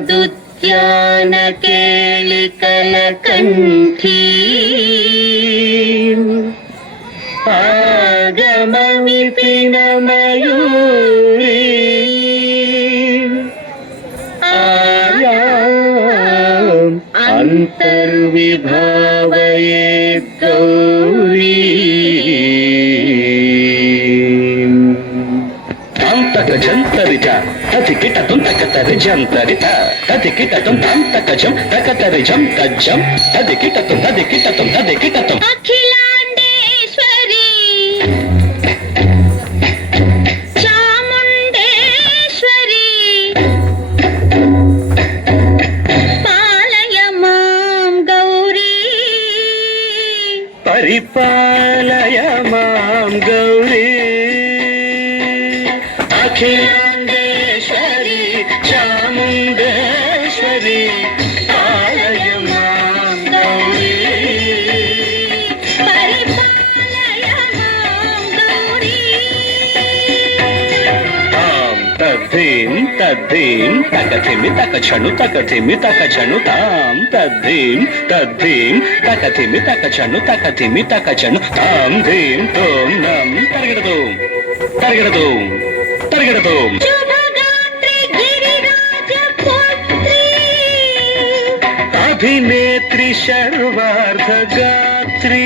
उपनिषदुद्यान केलिकल कंठी आगम विपिन मयूरी आयाम अंतर्विभावये गौरी జంతరిత తతికిటతం తకతరి జంతరిత తతికిటతం తంతకజం తకతరి జం తజ్జం తదికిటతం తదికిటతం తదికిటతం అఖిలాండేశ్వరి చాముండేశ్వరి పాలయ మాం గౌరీ పరిపాలయ మాం గౌరీ అఖిలాండేశ్వరి చాముండేశ్వరి పాలయ మాం గౌరీ పరిపాలయ మాం గౌరీ తాం తద్ధీం తద్ధీం తకథిమి తకచను తకథిమి తకచను తాం తద్ధీం తద్ధీం తకథిమి తకచను తకథిమి తకచను తాం ధీం తోం నం తరగడదు తరగడదు తరగడదు శుభగాత్రి గిరిరాజ పుత్రి అభినేత్రి సర్వార్థ గాత్రి